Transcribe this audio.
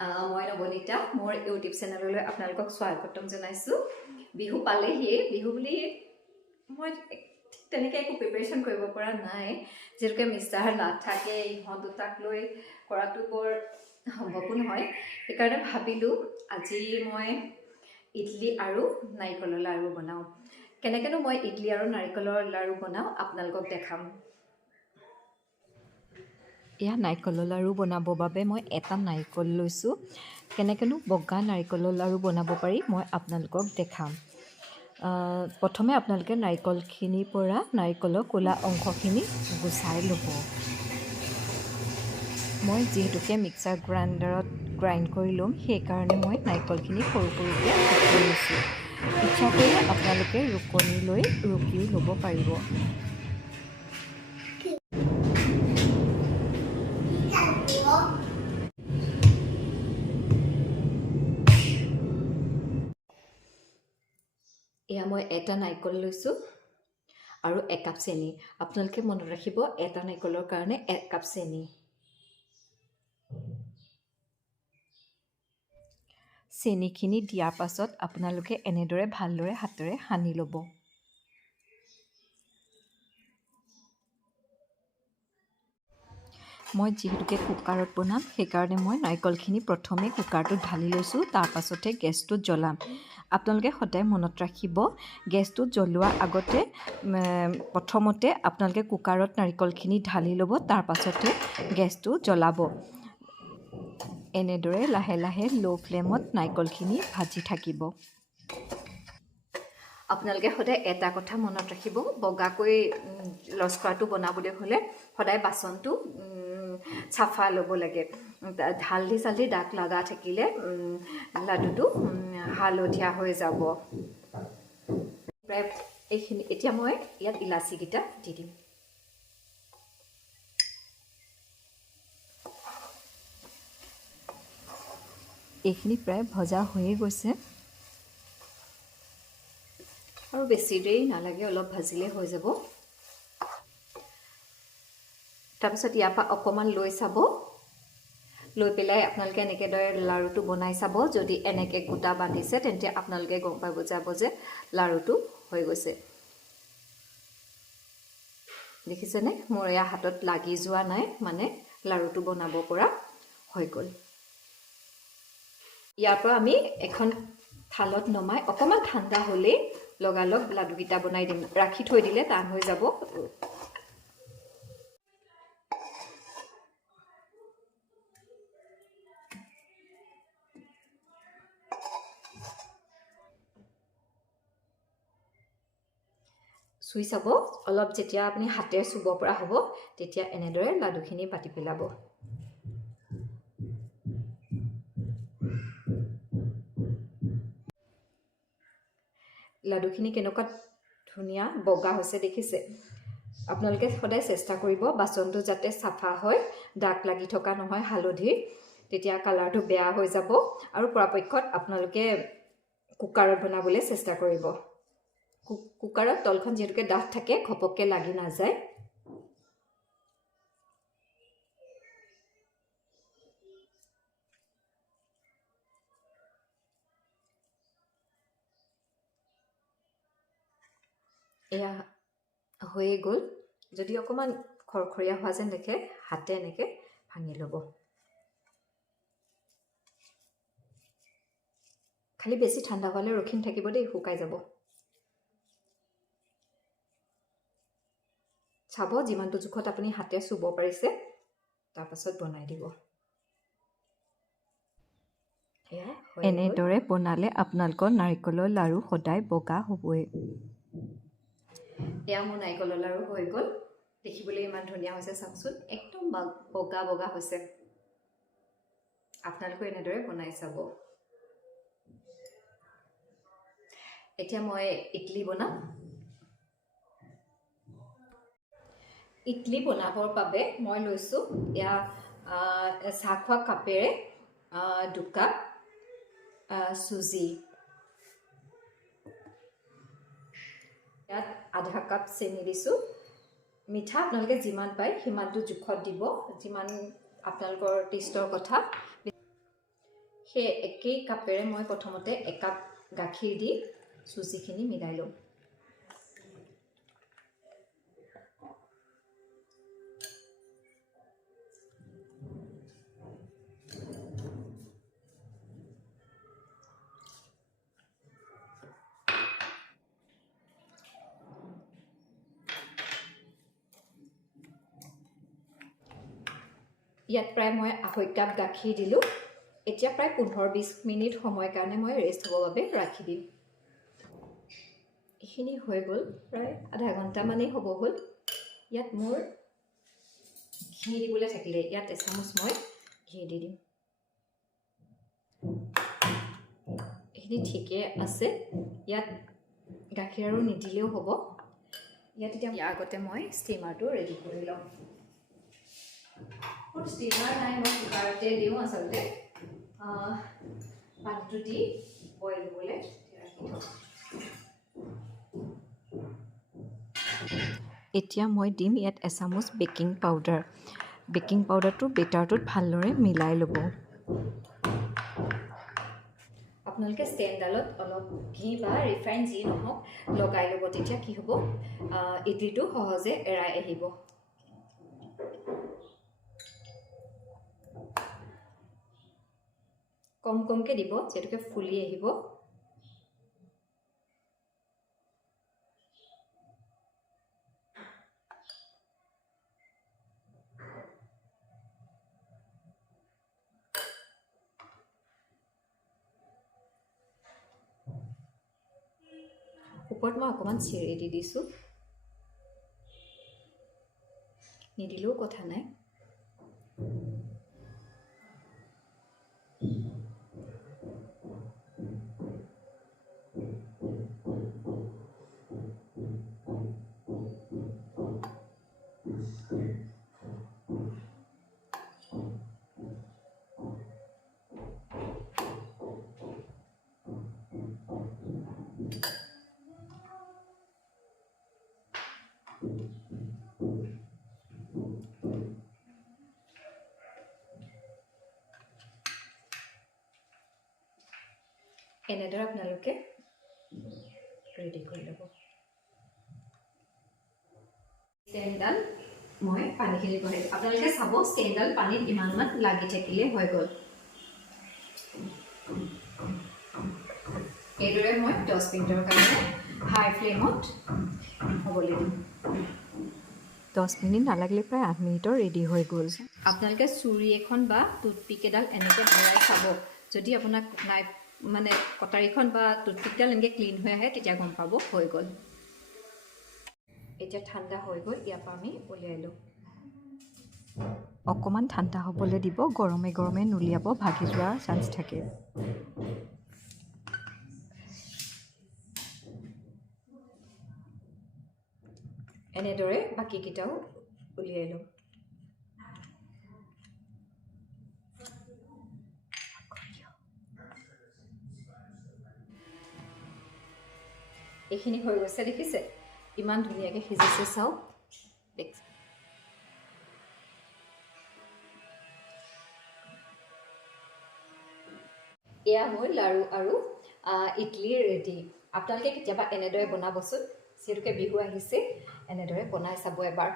মই নৱনীতা মোৰ ইউটিউব চেনেললৈ আপোনালোকক স্বাগতম জনাইছোঁ। বিহু পালেহিয়ে, বিহু বুলি মই তেনেকৈ একো প্ৰিপেৰেশ্যন কৰিব পৰা নাই, যিহেতুকে মিষ্টাৰ নাথাকে, ইহঁত দুটাক লৈ কৰাটো বৰ সম্ভৱো নহয়। সেইকাৰণে ভাবিলোঁ আজি মই ইডলি আৰু নাৰিকলৰ লাড়ু বনাওঁ। কেনেকৈনো মই ইডলি আৰু নাৰিকলৰ লাড়ু বনাওঁ আপোনালোকক দেখাম। এয়া নাৰিকলৰ লাড়ু বনাবৰ বাবে মই এটা নাৰিকল লৈছোঁ। কেনেকৈনো বগা নাৰিকলৰ লাড়ু বনাব পাৰি মই আপোনালোকক দেখাম। প্ৰথমে আপোনালোকে নাৰিকলখিনিৰ পৰা নাৰিকলৰ ক'লা অংশখিনি গুচাই ল'ব। মই যিহেতুকে মিক্সাৰ গ্ৰাইণ্ডাৰত গ্ৰাইণ্ড কৰি ল'ম, সেইকাৰণে মই নাৰিকলখিনি সৰু সৰুকৈ কাটি লৈছোঁ। ইচ্ছা কৰিলে আপোনালোকে ৰুকনি লৈ ৰুকিও ল'ব পাৰিব। এয়া মই এটা নাৰিকল লৈছোঁ আৰু 1 কাপ চেনি। আপোনালোকে মনত ৰাখিব, এটা নাৰিকলৰ কাৰণে 1 কাপ চেনি। চেনিখিনি দিয়াৰ পাছত আপোনালোকে এনেদৰে ভালদৰে হাতেৰে সানি ল'ব। মই যিহেতুকে কুকাৰত বনাম, সেইকাৰণে মই নাৰিকলখিনি প্ৰথমে কুকাৰটোত ঢালি লৈছোঁ, তাৰ পাছতে গেছটোত জ্বলাম। আপোনালোকে সদায় মনত ৰাখিব, গেছটোত জ্বলোৱাৰ আগতে প্ৰথমতে আপোনালোকে কুকাৰত নাৰিকলখিনি ঢালি ল'ব, তাৰ পাছতে গেছটো জ্বলাব। এনেদৰে লাহে লাহে ল' ফ্লেমত নাৰিকলখিনি ভাজি থাকিব। আপোনালোকে সদায় এটা কথা মনত ৰাখিব, বগাকৈ লস্কৰাটো বনাবলৈ হ'লে সদায় বাচনটো চাফা ল'ব লাগে। হালধি চালধি দাগ লগা থাকিলে লাডুটো হালধীয়া হৈ যাব। প্ৰায় এইখিনি এতিয়া মই ইয়াত ইলাচিকেইটা দি দিম। এইখিনি প্ৰায় ভজা হৈয়ে গৈছে আৰু বেছি দেৰি নালাগে, অলপ ভাজিলে হৈ যাব। তাৰপিছত ইয়াৰ পৰা অকণমান লৈ চাব, লৈ পেলাই আপোনালোকে এনেকৈ দৰে লাড়ুটো বনাই চাব। যদি এনেকৈ গোটা বান্ধিছে তেন্তে আপোনালোকে গম পাব যাব যে লাড়ুটো হৈ গৈছে। দেখিছেনে, মোৰ এয়া হাতত লাগি যোৱা নাই, মানে লাড়ুটো বনাব পৰা হৈ গ'ল। ইয়াৰ পৰা আমি এখন থালত নমাই অকণমান ঠাণ্ডা হ'লেই লগালগ লাডুকেইটা বনাই দিম। ৰাখি থৈ দিলে টান হৈ যাব। চুই চাব, অলপ যেতিয়া আপুনি হাতেৰে চুব পৰা হ'ব, তেতিয়া এনেদৰে লাডুখিনি পাতি পেলাব। লাডুখিনি কেনেকুৱা ধুনীয়া বগা হৈছে দেখিছে। আপোনালোকে সদায় চেষ্টা কৰিব বাচনটো যাতে চাফা হয়, দাগ লাগি থকা নহয় হালধিৰ, তেতিয়া কালাৰটো বেয়া হৈ যাব। আৰু পৰাপক্ষত আপোনালোকে কুকাৰত বনাবলৈ চেষ্টা কৰিব। কুকাৰত তলখন যিহেতুকে ডাঠ থাকে, ঘপককৈ লাগি নাযায়। এয়া হৈয়ে গ'ল। যদি অকণমান খৰখৰীয়া হোৱা যেন দেখে, হাতে এনেকৈ ভাঙি ল'ব। খালি বেছি ঠাণ্ডা হ'লে ৰখি নাথাকিব দেই, শুকাই যাব। চাব যিমানটো জোখত আপুনি হাতে চুব পাৰিছে, তাৰপাছত বনাই দিব। এনেদৰে বনালে আপোনালোকৰ নাৰিকলৰ লাড়ু সদায় বগা হ'বই। এয়া মোৰ নাৰিকলৰ লাড়ু হৈ গ'ল। দেখিবলৈ ইমান ধুনীয়া হৈছে, চাওকচোন, একদম বগা বগা হৈছে। আপোনালোকে এনেদৰে বনাই চাব। এতিয়া মই ইডলি বনাম। ইডলি বনাবৰ বাবে মই লৈছোঁ এয়া চাহ খোৱা কাপেৰে 2 কাপ চুজি। ইয়াত আধা কাপ চেনি দিছোঁ। মিঠা আপোনালোকে যিমান পায় সিমানটো জোখত দিব, যিমান আপোনালোকৰ টেষ্টৰ কথা। সেই একেই কাপেৰে মই প্ৰথমতে একাপ গাখীৰ দি চুজিখিনি মিলাই লওঁ। ইয়াত প্ৰায় মই 1/2 কাপ গাখীৰ দিলোঁ। এতিয়া প্ৰায় 15-20 মিনিট সময়ৰ কাৰণে মই ৰেষ্ট হ'বৰ বাবে ৰাখি দিম। এইখিনি হৈ গ'ল, প্ৰায় আধা ঘণ্টামানেই হ'ব হ'ল। ইয়াত মোৰ ঘি দিবলৈ থাকিলে, ইয়াত এচামুচ মই ঘি দি দিম। এইখিনি ঠিকে আছে। ইয়াত গাখীৰ আৰু নিদিলেও হ'ব। ইয়াত এতিয়া ইয়াৰ আগতে মই ষ্টিমাৰটো ৰেডি কৰি লওঁ। মোৰ ষ্টিমাৰ নাই, মই কুকাৰতে দিওঁ আচলতে। পানীটো দি বইল হ'বলৈ ৰাখি থওঁ। এতিয়া মই দিম ইয়াত এচামুচ বেকিং পাউডাৰ। বেকিং পাউডাৰটো বেটাৰটোত ভালদৰে মিলাই ল'ব। আপোনালোকে ষ্টেণ্ডডালত অলপ ঘি বা ৰিফাইন যি নহওক লগাই ল'ব। তেতিয়া কি হ'ব, ইডলিটো সহজে এৰাই আহিব। কম কমকৈ দিব, যিহেতুকে ফুলি আহিব। ওপৰত মই অকণমান চেৰি দি দিছোঁ, নিদিলেও কথা নাই। এনেদৰে আপোনালোকে ৰেডি কৰি ল'ব। ষ্টেণ্ডডাল মই পানীখিনি বহাই দিওঁ। আপোনালোকে চাব, ষ্টেণ্ডডাল পানীত ইমানমান লাগি থাকিলে হৈ গ'ল। এইদৰে মই 10 মিনিটৰ কাৰণে হাই ফ্লেমত হ'বলৈ দিম। 10 মিনিট নালাগিলে প্ৰায় 8 মিনিটৰ ৰেডি হৈ গ'ল। আপোনালোকে চুৰি এখন বা টুথপিক এডাল এনেকৈ ভৰাই চাব। যদি আপোনাক নাইফ মানে কটাৰীখন বা টুথপিকডাল এনেকৈ ক্লিন হৈ আহে, তেতিয়া গম পাব হৈ গ'ল। এতিয়া ঠাণ্ডা হৈ গ'ল, ইয়াৰ পৰা আমি উলিয়াই লওঁ। অকণমান ঠাণ্ডা হ'বলৈ দিব, গৰমে গৰমে নুলিয়াব, ভাগি যোৱাৰ চান্স থাকে। এনেদৰে বাকীকেইটাও উলিয়াই লওঁ। এইখিনি হৈ গৈছে, দেখিছে ইমান ধুনীয়াকৈ সিজিছে, চাওক। এয়া হ'ল লাড়ু আৰু ইডলি ৰেডি। আপোনালোকে কেতিয়াবা এনেদৰে বনাবচোন, যিহেতুকে বিহু আহিছে, এনেদৰে বনাই চাব এবাৰ।